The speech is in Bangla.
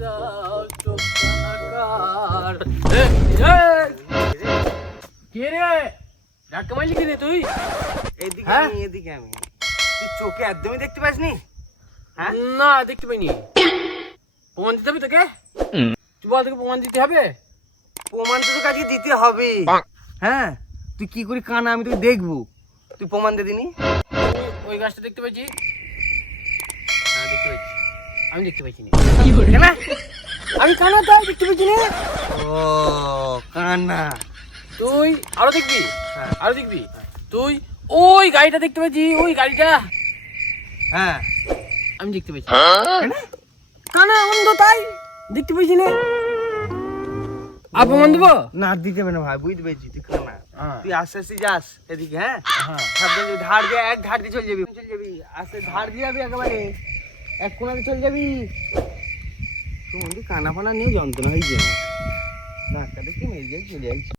দাও চোখানাকার। কে রে ধাক্কা মারলি কি রে তুই? এদিকে হ্যাঁ? এদিকে আমি তুই চোখে একদমই দেখতে পাসনি? হ্যাঁ না দেখতে পাইনি। প্রমাণ দিতে হবে তোকে? তুই বল তোকে প্রমাণ দিতে হবে? প্রমাণ তো তোকে আজকে দিতে হবে। হ্যাঁ তুই কি করে কানা আমি তোকে দেখবো, তুই প্রমাণ দে দিনি। ওই গাছটা দেখতে পাচ্ছি? হ্যাঁ দেখতে পাচ্ছি। আমি দেখতে পাচ্ছি না। কেন? আমি কানা তাই দেখতে পাচ্ছি না। ও কানা। তুই আরো দেখবি? হ্যাঁ। আরো দেখবি? তুই ওই গাড়িটা দেখতে পাচ্ছি, ওই গাড়িটা হ্যাঁ আমি দেখতে পাচ্ছি। কেন? কানা অন্ধ তাই দেখতে পাচ্ছি না। আর প্রমাণ দেবো? না দিতে হবে না ভাই, বুঝতে পেরেছি তুই কানা। হ্যাঁ। তুই আস্তে আস্তে যাস এদিকে। হ্যাঁ হ্যাঁ সাবধানে যাবি, ধার দিয়ে এক ধার দিয়ে চলে যাবি, চলে যাবি আস্তে ধার দিয়ে যাবি, একেবারে এক কোনাতে চলে যাবি। তুই কানা ফানা নিয়ে যন্ত্রণা হয়েছে, নাকটা দেখি মেরে যাই চলে যাচ্ছি।